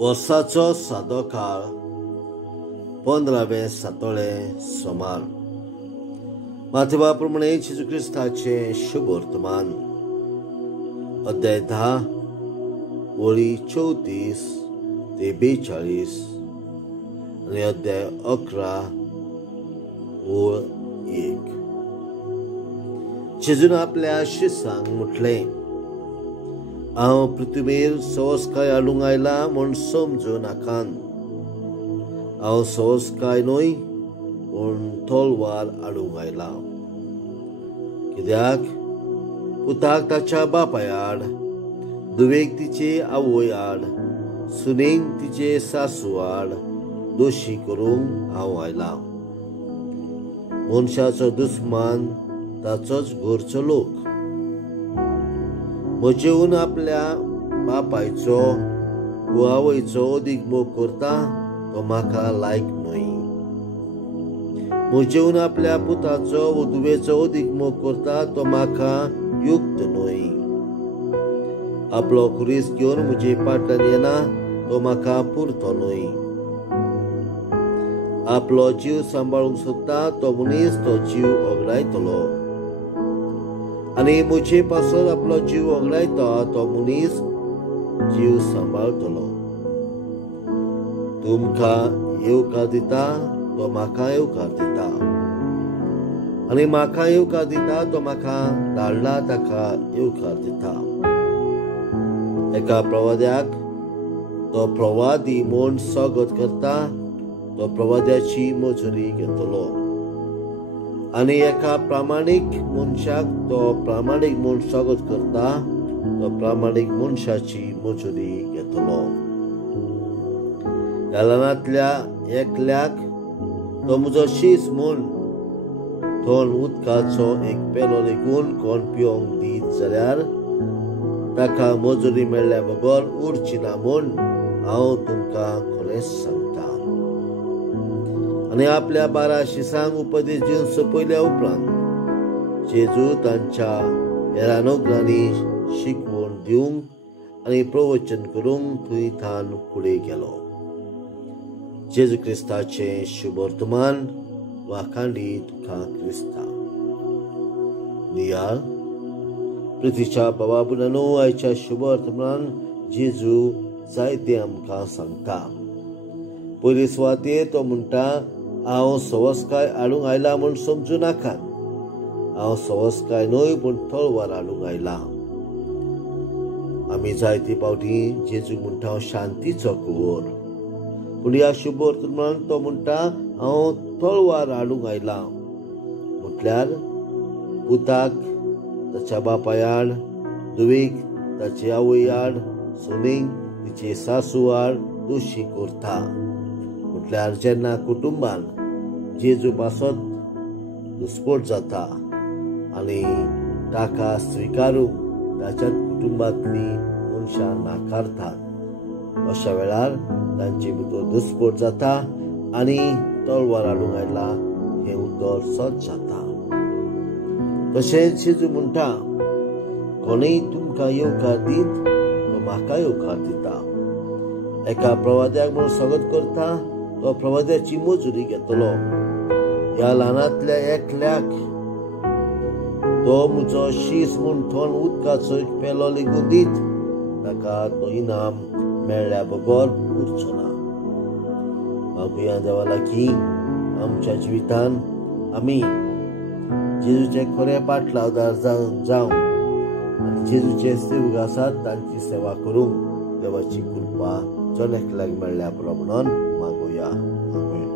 वर्साचो सादो काळ 15वें सातोळें सोमार. माथेवा प्रमाणे जेजू क्रिस्ताचे शुभ वर्तमान अध्याय 10 वळी 34 ते 42 आणि अध्याय 11 वळ 1. जेजून आपल्या शिसांक म्हटलें, हांव पृथ्वीर सवस्काय हाडूंक आयला म्हूण समजूं नाकात. हांव सवस्काय न्हय पूण तलवार हाडूंक आयला. कित्याक पुताक ताच्या बापाय आड, धुवेक तिचे आवय आड, सुनेक तिचे सासू आड दोशी करूंक हांव आयला. मनशाचो दुस्मान ताचोच घरचो लोक. म्हजेवन आपल्या बापायचो व आवयचो अदीक मोग करता तो म्हाका लायक न्हय. म्हजेवन आपल्या पुताचो व धुवेचो अदीक मोग करता तो म्हाका युक्त न्हय. आपलो खुरीस घेवन म्हजे पाटल्यान येना तो म्हाका पुरतो न्हय. आपलो जीव सांबाळूंक सोदता तो मनीस तो जीव ओगडायतलो, आनी म्हजे पासत आपलो जीव ओगडायता तो मनीस जीव सांबाळतलो. तुमकां येवकार दिता तो म्हाका येवकार दिता, आनी म्हाका येवकार दिता तो म्हाका धाडला ताका येवकार दिता. एका प्रवाद्याक तो प्रवादी म्हूण स्वागत करता तो प्रवाद्याची मजुरी घेतलो, आनी एका प्रामाणीक मनशाक तो प्रामाणीक म्हूण स्वागत करता तो प्रामाणीक मनशाची मजुरी घेतलो. ह्या ल्हानांतल्या एकल्याक तो म्हजो शीस म्हूण थोंड उदकाचो एक पेलो लेगून कोण पिवंक दीत जाल्यार ताका मजुरी मेळ्ळ्या बगर उरची ना म्हूण हांव तुमकां खरेंच सांगता. आनी आपल्या 12 शिसांक उपदेश दिवन सोंपयल्या उपरांत जेजू तांच्या हेरानोग्रांनी शिकवण दिवंक आनी प्रवचन करूंक थंय थान फुडें गेलो. जेजू क्रिस्ताचे शुभ वर्तमान. वाखांडी तुका क्रिस्ता. नियाळ पृथ्वीच्या बाबा बुनानो, आयच्या शुभ वर्तमान जेजू जायते आमकां सांगता. पयली सुवातेर तो म्हणटा, हांव सवस्काय हाडूंक आयला म्हूण समजूं नाकात. हांव सवस्काय न्हय पूण तलवार हाडूंक आयला. आमी जायते फावटी जेजूक म्हणटा हांव शांतीचो कुंवर, पूण ह्या शुभ वर्तमानांत तो म्हणटा हांव तलवार हाडूंक आयला. म्हटल्यार पुताक ताच्या बापाय आड, धुवेक ताचे आवय आड, सुनेक तिचे सासू आड दोशी करता. म्हटल्यार जेन्ना कुटुंबान जेजू पासत दुस्पट जाता आनी ताका स्विकारूंक ताच्या कुटुंबांतली मनशां नाकारतात, अशा वेळार तांचे भितर दुस्पट जाता आनी तलवार हाडूंक आयला हें उतर सच जाता. तशेंच जेजू म्हणटा, कोणूय तुमकां येवकार दीत तो म्हाका येवकार दिता. एका प्रवाद्याक म्हूण स्वागत करता तो प्रवाद्याची मजुरी घेतलो. ह्या ल्हानांतल्या एकल्याक तो म्हजो शीस म्हूण थोंड उदकाचो एक पेलो लेगून दीत ताका तो इनाम मेळ्ळ्या बगर उरचो ना. मागुया देवा लागीं आमच्या जिवितान आमी जेजूचे खरे पाटलावदार जावं आनी जेजूचे सेवक आसात तांची सेवा करूंक देवाची कृपा जण एकल्याक मेळ्ळ्या पुरो म्हणून मागुया. आमेन.